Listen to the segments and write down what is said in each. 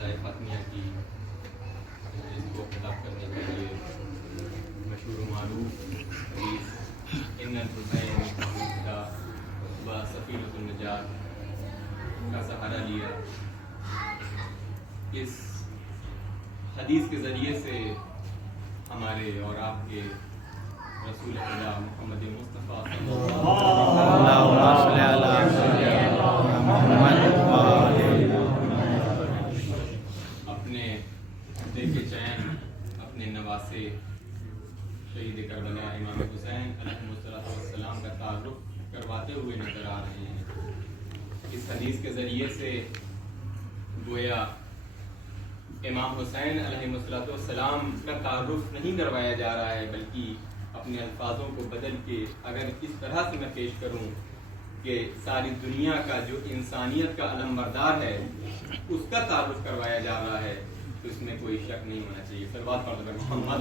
فضائے فاطمیہ کی اس کو خطاب کرنے کے لیے مشہور و معروف حدیث ان الحسین کا سفینۃ النجات کا سہارا لیا. اس حدیث کے ذریعے سے ہمارے اور آپ کے رسول خدا محمد مصطفیٰ اپنے دل کے چین اپنے نواسے شہید کربلا امام حسین علیہ السلام کا تعارف کرواتے ہوئے نظر آ رہے ہیں. اس حدیث کے ذریعے سے گویا امام حسین علیہ السلام کا تعارف نہیں کروایا جا رہا ہے، بلکہ اپنے الفاظوں کو بدل کے اگر اس طرح سے میں پیش کروں کہ ساری دنیا کا جو انسانیت کا علم بردار ہے اس کا تعارف کروایا جا رہا ہے تو اس میں کوئی شک نہیں ہونا چاہیے. صلوات پڑھ کر محمد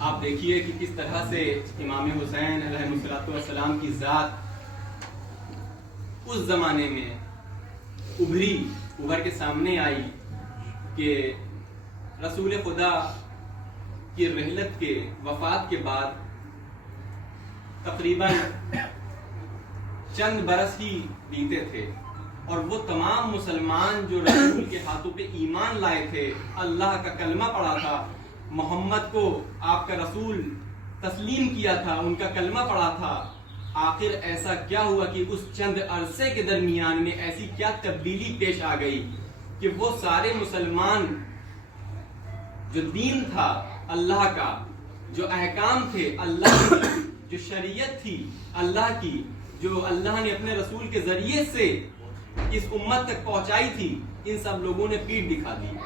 آپ دیکھیے کہ کس طرح سے امام حسین علیہ السلام کی ذات اس زمانے میں ابھر کے سامنے آئی کہ رسول خدا کی رحلت کے وفات کے بعد تقریباً چند برس ہی بیتے تھے اور وہ تمام مسلمان جو رسول کے ہاتھوں پہ ایمان لائے تھے، اللہ کا کلمہ پڑھا تھا، محمد کو آپ کا رسول تسلیم کیا تھا، ان کا کلمہ پڑھا تھا، آخر ایسا کیا ہوا کہ اس چند عرصے کے درمیان میں ایسی کیا تبدیلی پیش آ گئی کہ وہ سارے مسلمان جو دین تھا اللہ کا، جو احکام تھے اللہ کی، جو شریعت تھی اللہ کی، جو اللہ نے اپنے رسول کے ذریعے سے اس امت تک پہنچائی تھی، ان سب لوگوں نے پیٹ دکھا دی.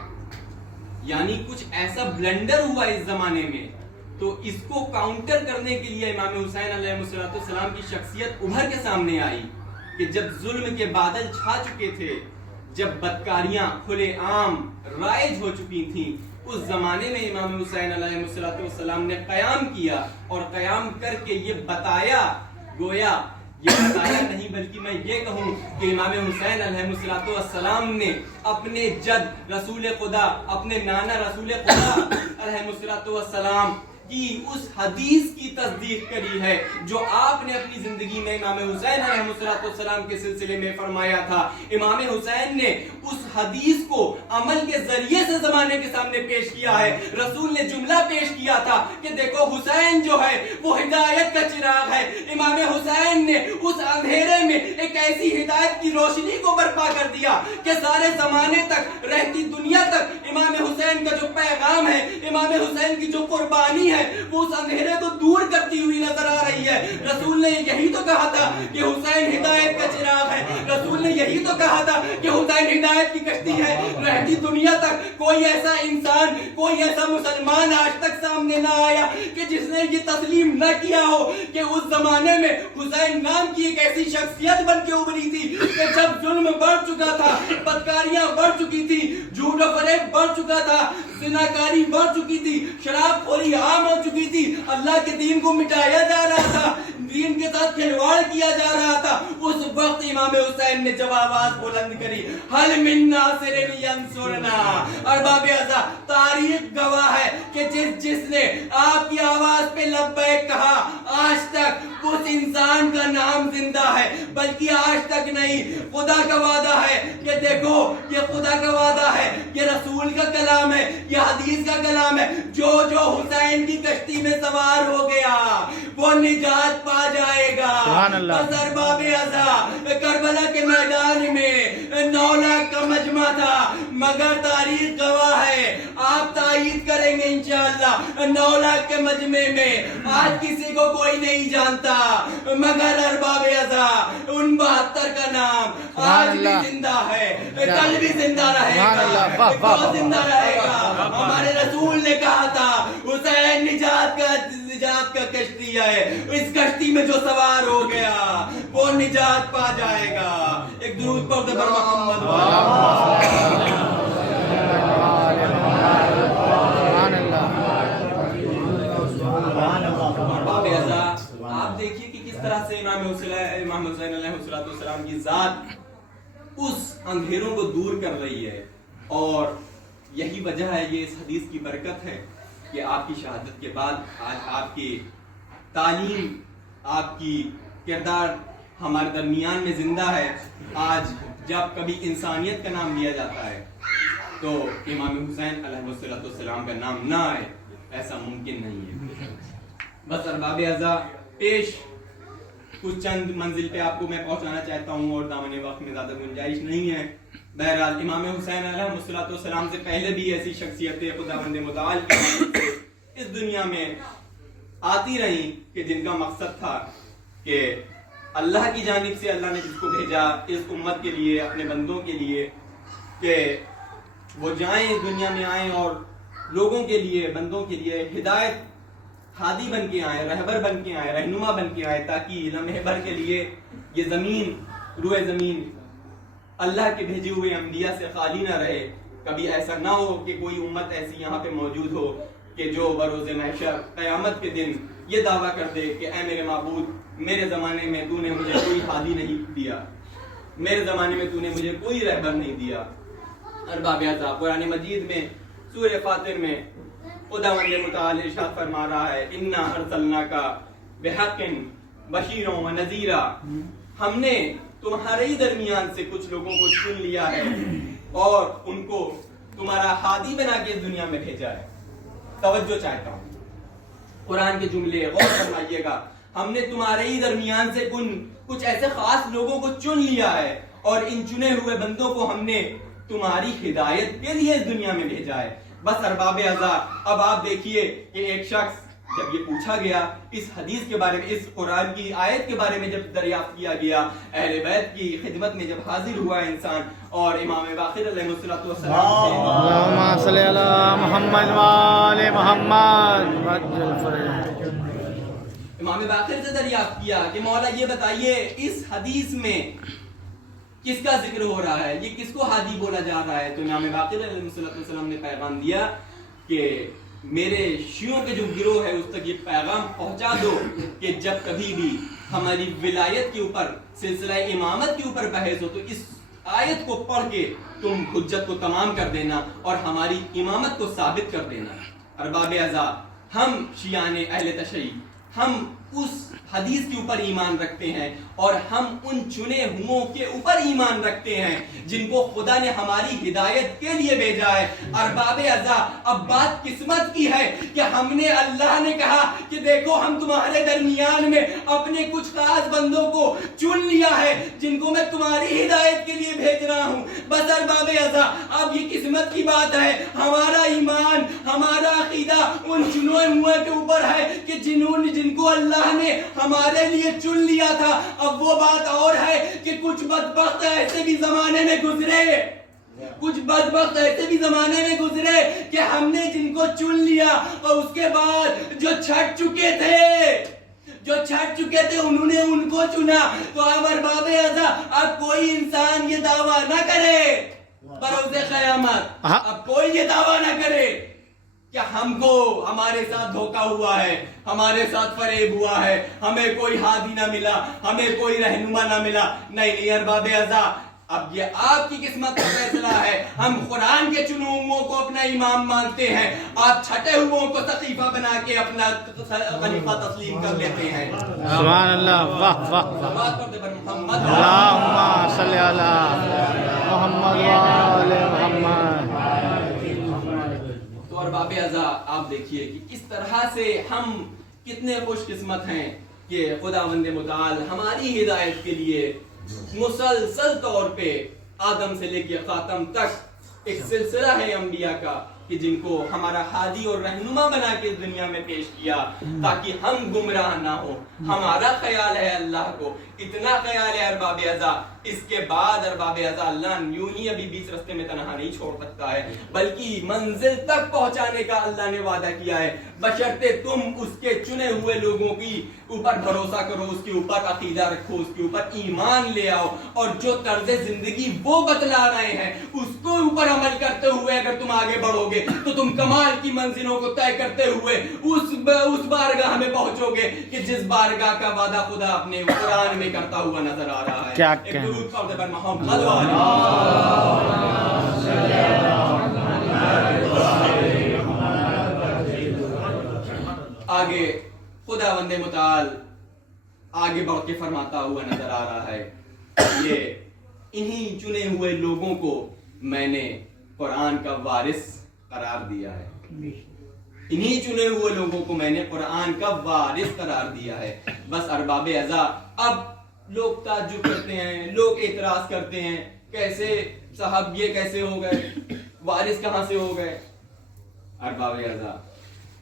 یعنی کچھ ایسا بلنڈر ہوا اس زمانے میں. تو اس کو کاؤنٹر کرنے کے لیے امام حسین علیہ السلام کی شخصیت ابھر کے سامنے آئی کہ جب ظلم کے بادل چھا چکے تھے، جب بدکاریاں کھلے عام رائج ہو چکی تھیں، اس زمانے میں امام حسین علیہ السلام نے قیام کیا اور قیام کر کے یہ بتایا، گویا یہ بتایا نہیں بلکہ میں یہ کہوں کہ امام حسین علیہ السلام نے اپنے جد رسول خدا، اپنے نانا رسول خدا علیہ السلام کی اس حدیث کی تصدیق کری ہے جو آپ نے اپنی زندگی میں امام حسین علیہ السلام کے سلسلے میں فرمایا تھا. امام حسین نے اس حدیث کو عمل کے ذریعے سے زمانے کے سامنے پیش کیا ہے. رسول نے جملہ پیش کیا تھا کہ دیکھو حسین جو ہے وہ ہدایت کا چراغ ہے. امام حسین نے اس اندھیرے میں ایک ایسی ہدایت کی روشنی کو برپا کر دیا کہ سارے زمانے تک، رہتی دنیا تک امام حسین کا جو پیغام ہے، امام حسین کی جو قربانی ہے، وہ اس اندھیرے کو دور کرتی ہوئی نظر آ رہی ہے. رسول نے یہی تو کہا تھا کہ حسین ہدایت کا چراغ ہے. رسول نے یہی تو کہا تھا کہ حسین ہدایت کی کشتی ہے. رہتی دنیا تک کوئی ایسا انسان، کوئی ایسا مسلمان آج تک سامنے نہ آیا کہ جس نے یہ تسلیم نہ کیا ہو کہ اس زمانے میں حسین نام کی ایک ایسی شخصیت بن کے ابھری تھی کہ جب ظلم بڑھ چکا تھا، بدکاریاں بڑھ چکی تھی، جھوٹ و فریب بڑھ چکا تھا، زناکاری بڑھ چکی تھی، شراب خوری عام ہو چکی تھی، اللہ کے دین کو مٹایا جا رہا تھا، دین کے ساتھ کھلواڑ کیا جا رہا تھا، اس وقت امام حسین نے جب آواز بلند کری، حل من ناصر ینصرنا. ارباب ازا، تاریخ گواہ ہے کہ جس نے آپ کی آواز پہ لبیک کہا، آج تک اس انسان کا نام زندہ ہے. بلکہ آج تک نہیں، خدا کا وعدہ ہے کہ دیکھو یہ خدا کا وعدہ ہے، یہ رسول کا کلام ہے، یہ حدیث کا کلام ہے. جو حسین کی کشتی میں سوار ہو گیا وہ نجات پا جائے گا. بس ارباب ازا، کربلا کے میدان میں 9 لاکھ کا مجمع تھا، مگر تاریخ گواہ ہے، آپ تائید کریں گے انشاءاللہ، 9 لاکھ کے مجمع میں آج کسی کو کوئی نہیں جانتا مگر ارباب ازا. ان 72 کا نام آج بھی زندہ ہے، کل بھی زندہ رہے گا، کل زندہ رہے گا. ہمارے رسول نے کہا تھا حسین نجات کا کشتی ہے، اس کشتی میں جو سوار ہو گیا وہ نجات پا جائے گا. ایک درود پڑھ دے پر محمد. آپ دیکھیے کہ کس طرح سے امام حسین علیہ السلام کی ذات اس اندھیروں کو دور کر رہی ہے، اور یہی وجہ ہے، یہ اس حدیث کی برکت ہے کہ آپ کی شہادت کے بعد آج آپ کی تعلیم، آپ کی کردار ہمارے درمیان میں زندہ ہے۔ آج جب کبھی انسانیت کا نام لیا جاتا ہے تو امام حسین علیہ السلام کا نام نہ آئے، ایسا ممکن نہیں ہے۔ بس ارباب اعزاء، پیش کچھ چند منزل پہ آپ کو میں پہنچانا چاہتا ہوں، اور دامن وقت میں زیادہ گنجائش نہیں ہے۔ بہرحال امام حسین علیہ السلام سے پہلے بھی ایسی شخصیتیں خداوند متعال کی جانب سے اس دنیا میں آتی رہیں کہ جن کا مقصد تھا کہ اللہ کی جانب سے اللہ نے جس کو بھیجا اس امت کے لیے، اپنے بندوں کے لیے، کہ وہ جائیں اس دنیا میں آئیں اور لوگوں کے لیے، بندوں کے لیے ہدایت ہادی بن کے آئیں، رہبر بن کے آئیں، رہنما بن کے آئیں، تاکہ لمحے بھر کے لیے یہ زمین، روئے زمین اللہ کے بھیجے ہوئے انبیاء سے خالی نہ رہے۔ کبھی ایسا نہ ہو کہ کوئی امت ایسی یہاں پہ موجود ہو کہ جو بروز محشر قیامت کے دن یہ دعویٰ کر دے کہ اے میرے معبود، میرے زمانے میں تو نے مجھے کوئی ہادی نہیں دیا، میرے زمانے میں تو نے مجھے کوئی رہبر نہیں دیا۔ ارباب اعزاء، قرآن مجید میں سورہ فاطر میں خداوند متعال ارشاد فرما رہا ہے، انا ارسلناک بحق بشیرا و نذیرا، ہم نے تمہارے ہی درمیان سے کچھ لوگوں کو چن لیا ہے اور ان کو تمہارا ہادی بنا کے اس دنیا میں بھیجا ہے۔ توجہ چاہتا ہوں، قرآن کے جملے غور فرمائیے گا۔ ہم نے تمہارے ہی درمیان سے کچھ ایسے خاص لوگوں کو چن لیا ہے، اور ان چنے ہوئے بندوں کو ہم نے تمہاری ہدایت کے لیے اس دنیا میں بھیجا ہے۔ بس ارباب اعزاء، اب آپ دیکھیے کہ ایک شخص جب یہ پوچھا گیا اس حدیث کے بارے میں، اس قرآن کی آیت کے بارے میں جب دریافت کیا گیا، اہل بیت کی خدمت میں جب حاضر ہوا انسان اور امام باقر علیہ السلام سے اللہم صلی علی محمد وآل محمد، امام باقر سے دریافت کیا کہ مولا یہ بتائیے اس حدیث میں کس کا ذکر ہو رہا ہے، یہ کس کو ہادی بولا جا رہا ہے؟ تو امام باقر علیہ السلام نے پیغام دیا کہ میرے شیعوں کے جو گروہ ہے اس تک یہ پیغام پہنچا دو کہ جب کبھی بھی ہماری ولایت کے اوپر، سلسلہ امامت کے اوپر بحث ہو تو اس آیت کو پڑھ کے تم حجت کو تمام کر دینا اور ہماری امامت کو ثابت کر دینا۔ ارباب اعزاء، ہم شیعان اہل تشیع، ہم اس حدیث کے اوپر ایمان رکھتے ہیں، اور ہم ان چنے ہوئوں کے اوپر ایمان رکھتے ہیں جن کو خدا نے ہماری ہدایت کے لیے بھیجا ہے۔ ارباب اعزاء، اب بات قسمت کی ہے کہ ہم نے، اللہ نے کہا کہ دیکھو ہم تمہارے درمیان میں اپنے کچھ خاص بندوں کو چن لیا ہے جن کو میں تمہاری ہدایت کے لیے بھیج رہا ہوں۔ بس ارباب اعزاء، اب یہ قسمت کی بات ہے، ہمارا ایمان، ہمارا عقیدہ ان چنے ہوئے کے اوپر ہے کہ جن کو اللہ نے ہمارے لیے چن لیا تھا۔ اب وہ بات اور ہے کہ کچھ بدبخت ایسے بھی زمانے میں گزرے، کچھ بدبخت ایسے بھی زمانے میں گزرے کہ ہم نے جن کو چن لیا اور اس کے بعد جو چھٹ چکے تھے انہوں نے ان کو چنا۔ تو اب ارباب اعزاء، اب کوئی انسان یہ دعویٰ نہ کرے بروز قیامت، اب کوئی یہ دعویٰ نہ کرے کہ ہم کو ہمارے ساتھ دھوکا ہوا ہے، ہمارے ساتھ فریب ہوا ہے، ہمیں کوئی ہادی نہ ملا، ہمیں کوئی رہنما نہ ملا۔ نہیں ارباب اعزاء، اب یہ آپ کی قسمت کا فیصلہ ہے۔ ہم قرآن کے چنے ہوئوں کو اپنا امام مانتے ہیں، آپ چھٹے ہوئوں کو سقیفہ بنا کے اپنا خلیفہ تسلیم کر لیتے ہیں۔ سبحان اللہ، واہ واہ، محمد اللہم صلی علی محمد وآل محمد۔ تو ارباب اعزاء، آپ دیکھیے کہ کس طرح سے ہم کتنے خوش قسمت ہیں کہ خداوند متعال ہماری ہدایت کے لیے مسلسل طور پہ آدم سے لے کے خاتم تک ایک سلسلہ ہے انبیاء کا کہ جن کو ہمارا ہادی اور رہنما بنا کے دنیا میں پیش کیا تاکہ ہم گمراہ نہ ہو۔ ہمارا خیال ہے اللہ کو، اتنا خیال ہے ارباب اعزاء، اس کے بعد ارباب اعزاء اللہ یوں ہی ابھی بیچ رستے میں تنہا نہیں چھوڑ سکتا ہے، بلکہ منزل تک پہنچانے کا اللہ نے وعدہ کیا ہے، بشرطے تم اس کے چنے ہوئے لوگوں کی اوپر بھروسہ کرو، اس کے اوپر عقیدہ رکھو، اس کے اوپر ایمان لے آؤ، اور جو طرز زندگی وہ بتلا رہے ہیں اس کو اوپر عمل کرتے ہوئے اگر تم آگے بڑھو گے تو تم کمال کی منزلوں کو طے کرتے ہوئے اس بارگاہ میں پہنچو گے کہ جس بارگاہ کا وعدہ خدا اپنے قرآن میں کرتا ہوا نظر آ رہا ہے. کیا ایک درود پڑھ دے پر محمد آگے خدا وند متعال آگے بڑھ کے فرماتا ہوا نظر آ رہا ہے، یہ انہی چنے ہوئے لوگوں کو میں نے قرآن کا وارث قرار دیا ہے. انہی چنے ہوئے لوگوں کو میں نے قرآن کا وارث قرار دیا ہے. بس ارباب ازا اب لوگ تعجب کرتے ہیں، لوگ اعتراض کرتے ہیں، کیسے صاحب یہ کیسے ہو گئے، وارث کہاں سے ہو گئے؟ ارباب ازا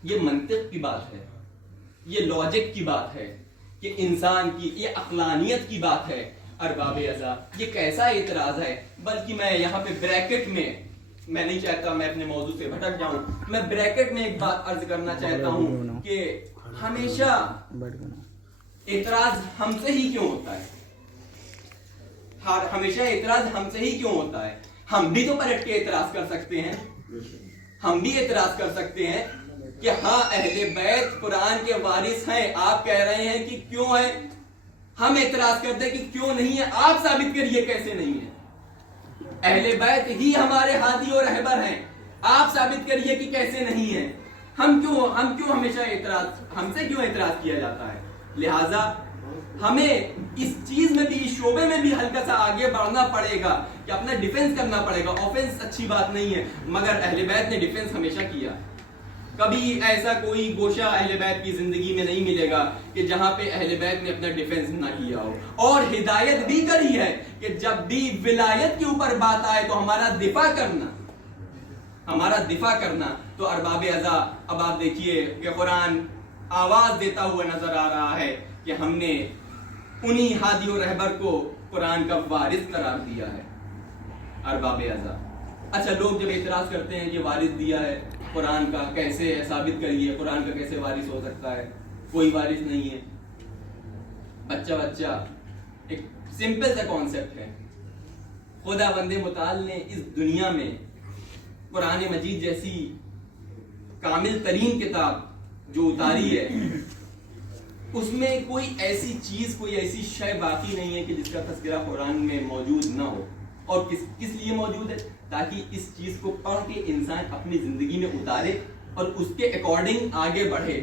یہ منطق کی بات ہے، یہ لاجک کی بات ہے، کہ انسان کی یہ عقلانیت کی بات ہے. ارباب ازا یہ کیسا اعتراض ہے؟ بلکہ میں یہاں پہ بریکٹ میں نہیں چاہتا میں اپنے موضوع سے بھٹک جاؤں، میں بریکٹ میں ایک بات عرض کرنا چاہتا ہوں کہ ہمیشہ اعتراض ہم سے ہی کیوں ہوتا ہے؟ ہمیشہ اعتراض ہم سے ہی کیوں ہوتا ہے؟ ہم بھی تو پلٹ کے اعتراض کر سکتے ہیں، ہم بھی اعتراض کر سکتے ہیں کہ ہاں اہل بیت قرآن کے وارث ہیں، آپ کہہ رہے ہیں کہ کیوں ہیں؟ ہم اعتراض کرتے ہیں کہ کیوں نہیں ہے، آپ ثابت کریے کیسے نہیں ہے. اہل بیت ہی ہمارے ہادی اور رہبر ہیں، آپ ثابت کریے کہ کیسے نہیں ہے. ہم کیوں ہمیشہ ہم سے کیوں اعتراض کیا جاتا ہے؟ لہٰذا ہمیں اس چیز میں بھی، اس شعبے میں بھی ہلکا سا آگے بڑھنا پڑے گا کہ اپنا ڈیفنس کرنا پڑے گا. آفنس اچھی بات نہیں ہے، مگر اہل بیت نے ڈیفنس ہمیشہ کیا. کبھی ایسا کوئی گوشہ اہل بیت کی زندگی میں نہیں ملے گا کہ جہاں پہ اہل بیت نے اپنا ڈیفنس نہ کیا ہو. اور ہدایت بھی کری ہے کہ جب بھی ولایت کے اوپر بات آئے تو ہمارا دفاع کرنا. تو ارباب ازا اب آپ دیکھیے کہ قرآن آواز دیتا ہوا نظر آ رہا ہے کہ ہم نے انہی ہادی و رہبر کو قرآن کا وارث قرار دیا ہے. ارباب ازا اچھا، لوگ جب اعتراض کرتے ہیں کہ وارث دیا ہے قرآن کا، کیسے ثابت کریے قرآن کا کیسے وارث ہو سکتا ہے؟ کوئی وارث نہیں ہے. بچہ ایک سمپل سا کانسیپٹ ہے. خدا بند متعال نے اس دنیا میں قرآن مجید جیسی کامل ترین کتاب جو اتاری ہے، اس میں کوئی ایسی چیز، کوئی ایسی شے باقی نہیں ہے کہ جس کا تذکرہ قرآن میں موجود نہ ہو. اور کس لیے موجود ہے؟ تاکہ اس چیز کو پڑھ کے انسان اپنی زندگی میں اتارے اور اس کے اکارڈنگ آگے بڑھے.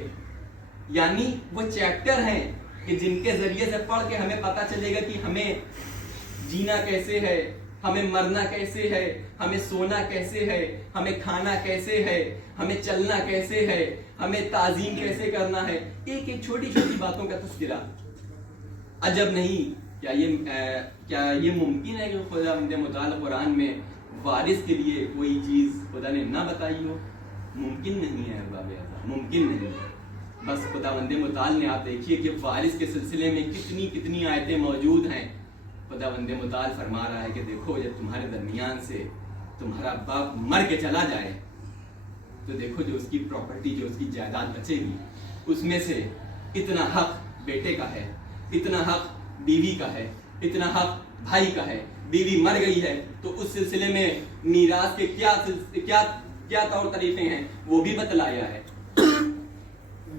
یعنی وہ چیپٹر ہیں کہ جن کے ذریعے سے پڑھ کے ہمیں پتہ چلے گا کہ ہمیں جینا کیسے ہے، ہمیں مرنا کیسے ہے، ہمیں سونا کیسے ہے، ہمیں کھانا کیسے ہے، ہمیں چلنا کیسے ہے، ہمیں تعظیم کیسے کرنا ہے. ایک چھوٹی چھوٹی باتوں کا تذکرہ. عجب نہیں، کیا یہ ممکن ہے کہ خدا بند متعال قرآن میں وارث کے لیے کوئی چیز خدا نے نہ بتائی ہو؟ ممکن نہیں ہے ارباب ازا، ممکن نہیں. بس خدا بند متعال نے، آپ دیکھیے کہ وارث کے سلسلے میں کتنی آیتیں موجود ہیں. خدا بند متعال فرما رہا ہے کہ دیکھو جب تمہارے درمیان سے تمہارا باپ مر کے چلا جائے تو دیکھو جو اس کی پراپرٹی، جو اس کی جائیداد بچے گی، اس میں سے اتنا حق بیٹے کا ہے، اتنا حق بیوی کا ہے، اتنا حق بھائی کا ہے. بیوی مر گئی ہے تو اس سلسلے میں میراث کے کیا طور طریقے ہیں وہ بھی بتلایا ہے.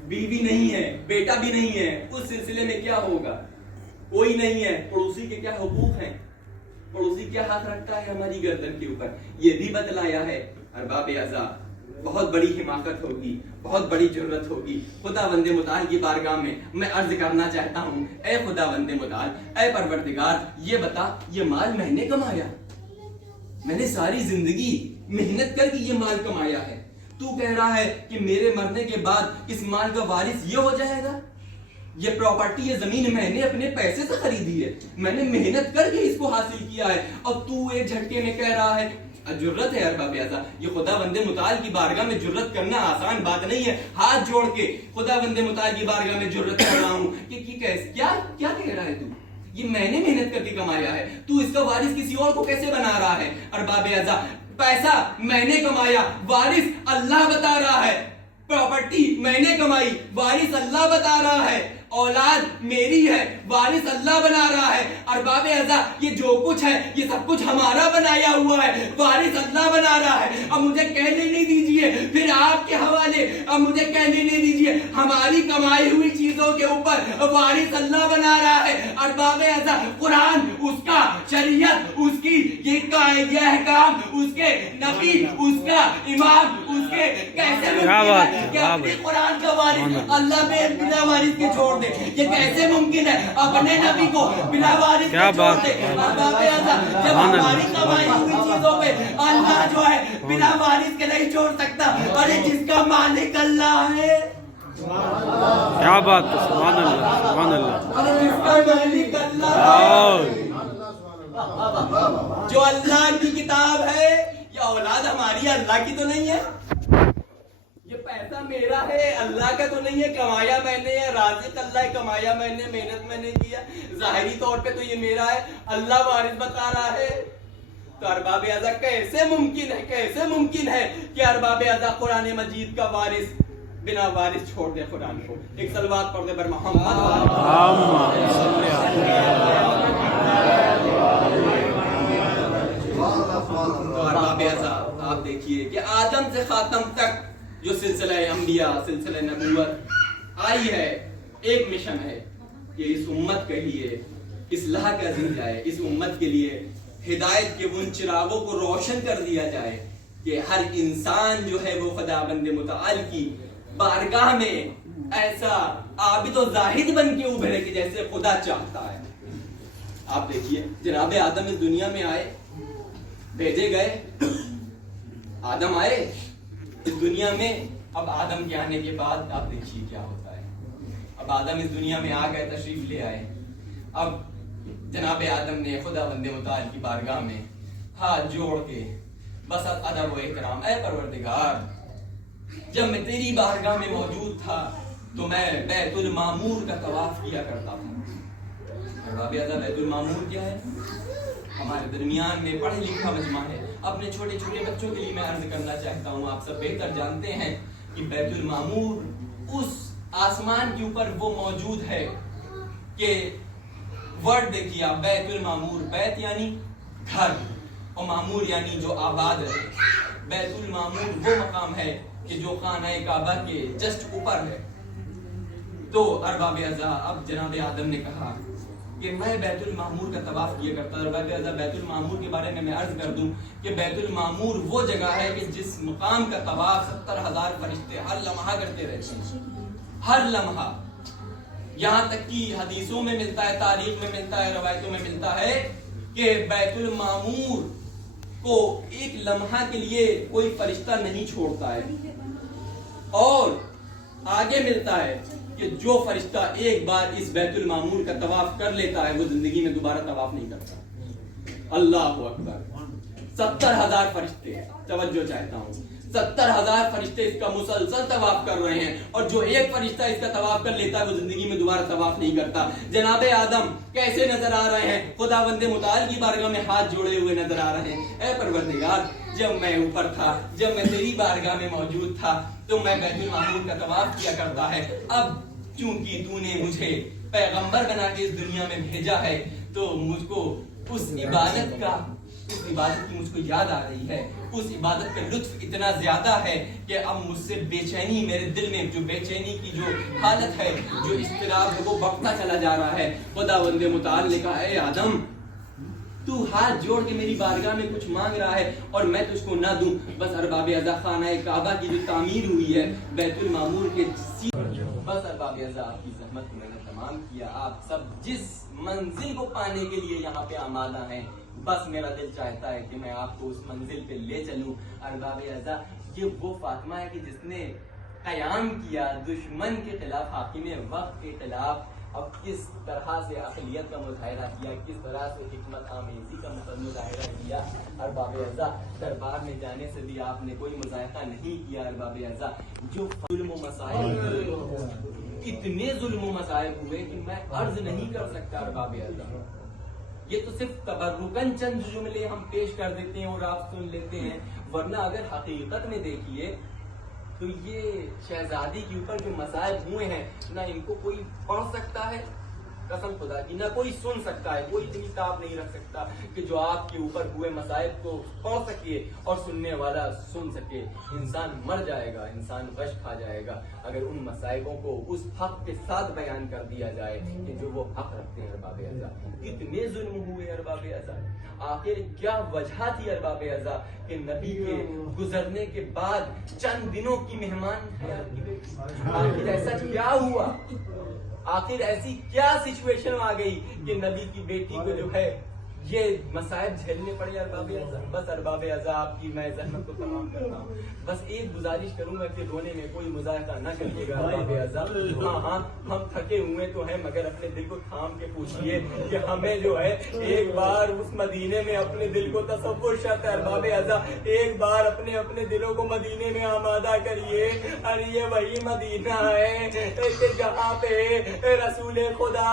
بیوی نہیں ہے، بیٹا بھی نہیں ہے، اس سلسلے میں کیا ہوگا؟ کوئی نہیں ہے. پڑوسی کے کیا حقوق ہیں، پڑوسی کیا ہاتھ رکھتا ہے ہماری گردن کے اوپر، یہ بھی بتلایا ہے. ارباب ازا بہت بڑی حماقت ہوگی، بہت بڑی جرت ہوگی خدا بند متعال کی بارگاہ میں عرض کرنا چاہتا ہوں، اے خدا بند متعال، اے پروردگار، یہ بتا یہ مال میں نے کمایا، میں نے ساری زندگی محنت کر کے یہ مال کمایا ہے. تو کہہ رہا ہے کہ میرے مرنے کے بعد اس مال کا وارث یہ ہو جائے گا؟ یہ پراپرٹی، یہ زمین میں نے اپنے پیسے سے خریدی ہے، میں نے محنت کر کے اس کو حاصل کیا ہے، اور تو ایک جھٹکے میں کہہ رہا ہے؟ جرت ہے ارباب ازا، یہ خدا بند متعال کی بارگاہ میں جرت کرنا آسان بات نہیں ہے. ہاتھ جوڑ کے خدا بند متعال کی بارگاہ میں جرت کر رہا ہوں کہ کیا کہہ رہا ہے تو؟ یہ میں نے محنت کر کے کمایا ہے، تو اس کا وارث کسی اور کو کیسے بنا رہا ہے؟ ارباب ازا پیسہ میں نے کمایا، وارث اللہ بتا رہا ہے. پراپرٹی میں نے کمائی، وارث اللہ بتا رہا ہے. اولاد میری ہے، وارث اللہ بنا رہا ہے، ارباب اعضاء یہ جو کچھ ہے یہ سب کچھ ہمارا بنایا ہوا ہے، وارث اللہ بنا رہا ہے۔ اب مجھے کہنے نہیں دیجیے پھر آپ کے حوالے، اب مجھے کہنے نہیں دیجیے ہماری کمائی ہوئی چیزوں کے اوپر وارث اللہ بنا رہا ہے۔ ارباب اعضاء قرآن اس کا، شریعت اس کی، یہ احکام اس کے، نبی اس کا، امام اس کے، کیسے ممکن ہے کہ اپنے قرآن کا وارث اللہ پہ بنا وارث کے چھوڑ دے؟ یہ کیسے ممکن ہے اپنے نبی کو بنا وارث کے چھوڑ دے؟ ارباب اعضاء جب ہماری کمائی ہوئی چیزوں پہ اللہ جو ہے بنا وارث کے نہیں چھوڑ سکتا، ارے جس کا مالک اللہ ہے، کیا بات ہے، سبحان اللہ سبحان اللہ، ارے جس کا مالک اللہ ہے، جو اللہ کی کتاب ہے، یہ اولاد ہماری اللہ کی تو نہیں ہے، یہ پیسہ میرا ہے اللہ کا تو نہیں ہے، کمایا میں نے ہے، رازق اللہ ہے، کمایا میں نے، محنت میں نے کیا، ظاہری طور پہ تو یہ میرا ہے، اللہ وارث بتا رہا ہے۔ تو ارباب اعضاء کیسے ممکن ہے، کیسے ممکن ہے کہ ارباب اعضاء قرآن مجید کا وارث بنا وارث چھوڑ دے قرآن کو؟ ایک صلوات پڑھ دے بر محمد۔ تو ارباب اعضاء آپ دیکھیے کہ آدم سے خاتم تک جو سلسلہ انبیاء، سلسلہ نبوت آئی ہے، ایک مشن ہے کہ اس امت کے لیے اصلاح کر دی جائے، اس امت کے لیے ہدایت کے ان چراغوں کو روشن کر دیا جائے کہ ہر انسان جو ہے وہ خداوند متعال کی بارگاہ میں ایسا عابد و زاہد بن کے ابھرے کہ جیسے خدا چاہتا ہے۔ آپ دیکھیے جناب آدم اس دنیا میں آئے، بھیجے گئے، آدم آئے اس دنیا میں۔ اب آدم کے آنے کے بعد آپ دیکھیے کیا ہوتا ہے۔ اب آدم اس دنیا میں آ گئے، تشریف لے آئے۔ اب جناب آدم نے خداوند متعال کی بارگاہ میں ہاتھ جوڑ کے بس ادب و احترام، اے پروردگار جب میں تیری بارگاہ میں موجود تھا تو میں بیت المعمور کا طواف کیا کرتا تھا۔ ارباب اعضاء بیت المعمور کیا ہے؟ ہمارے درمیان میں پڑھے لکھا مجمع ہے۔ اپنے چھوٹے چھوٹے بچوں کے لیے میں عرض کرنا چاہتا ہوں، آپ سب بہتر جانتے ہیں کہ بیت المعمور اس آسمان کے اوپر وہ موجود ہے کہ ورڈ دیکھیے آپ، بیت المعمور، بیت یعنی گھر اور معمور یعنی جو آباد ہے۔ بیت المعمور وہ مقام ہے کہ جو خانہ کعبہ کے جسٹ اوپر ہے۔ تو ارباب اعضاء اب جناب آدم نے کہا کہ میں بیت المعمور کا طواف کیا کرتا۔ ارباب اعضاء بیت المعمور کے بارے میں عرض کر دوں کہ بیت المعمور وہ جگہ ہے کہ جس مقام کا طواف 70,000 فرشتے ہر لمحہ کرتے رہتے ہیں، ہر لمحہ۔ یہاں تک کہ حدیثوں میں ملتا ہے، تاریخ میں ملتا ہے، روایتوں میں ملتا ہے کہ بیت المعمور کو ایک لمحہ کے لیے کوئی فرشتہ نہیں چھوڑتا ہے، اور آگے ملتا ہے کہ جو فرشتہ ایک بار اس بیت المعمور کا طواف کر لیتا ہے وہ زندگی میں دوبارہ طواف نہیں کرتا۔ اللہ اکبر! 70,000 فرشتے، توجہ چاہتا ہوں، 70,000 فرشتے اس کا مسلسل طواف کر رہے ہیں، اور جو ایک فرشتہ اس کا طواف کر لیتا ہے وہ زندگی میں دوبارہ طواف نہیں کرتا۔ جناب آدم کیسے نظر آ رہے ہیں؟ خداوند متعال کی بارگاہ میں ہاتھ جوڑے ہوئے نظر آ رہے ہیں۔ اے پروردگار جب میں اوپر تھا، جب میں تیری بارگاہ میں موجود تھا تو میں بیت المعمور کا طواف کیا کرتا ہے۔ اب چونکہ تو نے مجھے پیغمبر بنا کے اس دنیا میں بھیجا ہے تو مجھ کو اس عبادت کی مجھ کو یاد آ رہی ہے، اس عبادت کا لطف اتنا زیادہ ہے کہ اب مجھ سے بے چینی، میرے دل میں جو بے چینی کی جو حالت ہے، جو اضطراب ہے، وہ بڑھتا چلا جا رہا ہے۔ خداوند متعال نے کہا اے آدم تو ہاتھ جوڑ کے میری بارگاہ میں کچھ مانگ رہا ہے اور میں تجھ کو نہ دوں، بس ارباب اعضاء خانہ کعبہ کی جو تعمیر ہوئی ہے بیت المعمور کے بس ارباب اعضاء آپ کی زحمت میں نے تمام کیا۔ آپ سب جس منزل کو پانے کے لیے یہاں پہ آمادہ ہیں، بس میرا دل چاہتا ہے کہ میں آپ کو اس منزل پہ لے چلوں۔ ارباب اعضاء یہ وہ فاطمہ ہے کہ جس نے قیام کیا دشمن کے خلاف، حاکم وقت کے خلاف، اب کس طرح سے اقلیت کا مظاہرہ کیا، کس طرح سے حکمت آمیزی کا مظاہرہ کیا۔ ارباب اعضاء دربار میں جانے سے بھی آپ نے کوئی مذائقہ نہیں کیا۔ ارباب اعضاء جو ظلم و مسائل ہوئے، اتنے ظلم و مسائل ہوئے کہ میں عرض نہیں کر سکتا۔ ارباب اعضاء یہ تو صرف تبرکن چند جملے ہم پیش کر دیتے ہیں اور آپ سن لیتے ہیں، ورنہ اگر حقیقت میں دیکھیے تو یہ شہزادی کے اوپر جو مصائب ہوئے ہیں نہ ان کو کوئی پڑھ سکتا ہے، قسم خدا کی، نہ کوئی سن سکتا ہے، کوئی اتنی کتاب نہیں رکھ سکتا کہ جو آپ کے اوپر ہوئے مصائب کو پڑھ سکے اور سننے والا سن سکے۔ انسان مر جائے گا، انسان غش کھا جائے گا اگر ان مصائبوں کو اس حق کے ساتھ بیان کر دیا جائے کہ جو وہ حق رکھتے ہیں ارباب ازا۔ کتنے ظلم ہوئے ارباب ازا، آخر کیا وجہ تھی ارباب ازا کہ نبی کے گزرنے کے بعد چند دنوں کی مہمان حیات کی بیٹی، آخر ایسا کیا ہوا، آخر ایسی کیا سچویشن آ گئی کہ نبی کی بیٹی کو جو ہے یہ مصائب جھیلنے پڑے ارباب ازا۔ بس ارباب ازا آپ کی میں زحمت کو تمام کرتا ہوں، بس ایک گزارش کروں گا کہ رونے میں کوئی مذاہقہ نہ کریے گا ارباب ازا۔ ہاں ہم تھکے ہوئے تو ہیں مگر اپنے دل کو تھام کے پوچھئے کہ ہمیں جو ہے ایک بار اس مدینے میں اپنے دل کو تصور شرط ہے ارباب ازا، ایک بار اپنے دلوں کو مدینے میں آمادہ کریے۔ ارے یہ وہی مدینہ ہے کہ جہاں پہ رسول خدا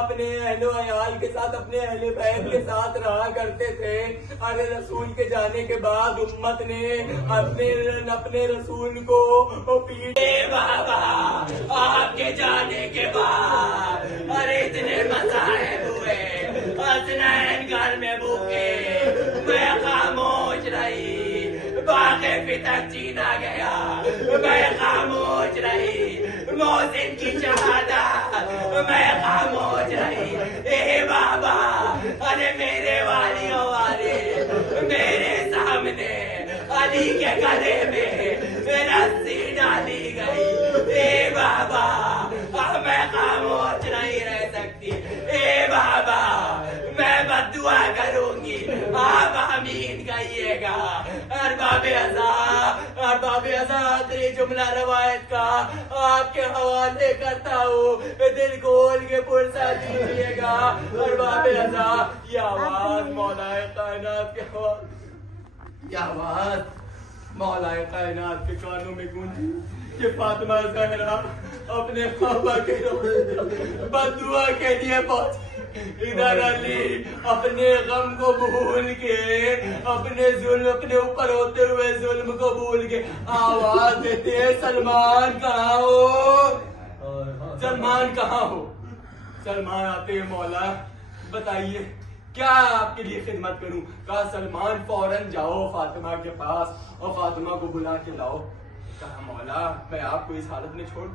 اپنے اہل و عیال کے ساتھ، اپنے اہل بیت کے ساتھ رہا کرتے تھے۔ ارے رسول کے جانے کے بعد امت نے اپنے رسول کو پیٹے بابا، آپ کے جانے کے بعد ارے اتنے مصائب ہوئے، حسنین گھر میں بھوکے، میں خاموش رہی، باغ فتن چینا گیا، میں خاموش رہی، محسن کی شہادت میں خاموش رہی۔ اے بابا ارے میرے والیوں والے میرے سامنے علی کے گلے میں رسی ڈالی گئی، اے بابا میں خاموش نہیں رہ سکتی، اے بابا میں بد دعا کروں گی، آپ آمین کہیے گا۔ ارباب ازا آخری جملہ روایت کا آپ کے حوالے کرتا ہوں، دل کھول کے پرسہ دیجیے گا۔ ارباب ازا یہ آواز مولا کائنات کے یہ آواز مولا کائنات کے کانوں میں گونجی کہ فاطمہ زہرا اپنے خامہ کے بد دعا کے لیے پہنچی۔ ادھر علی اپنے غم کو بھول کے، اپنے اوپر ہوتے ہوئے ظلم کو بھول کے آواز دیتے ہیں سلمان کہاں ہو، سلمان کہاں ہو۔ سلمان آتے ہیں، مولا بتائیے کیا آپ کے لیے خدمت کروں۔ کہا سلمان فوراً جاؤ فاطمہ کے پاس اور فاطمہ کو بلا کے لاؤ۔ کہا مولا میں آپ کو اس حالت میں چھوڑ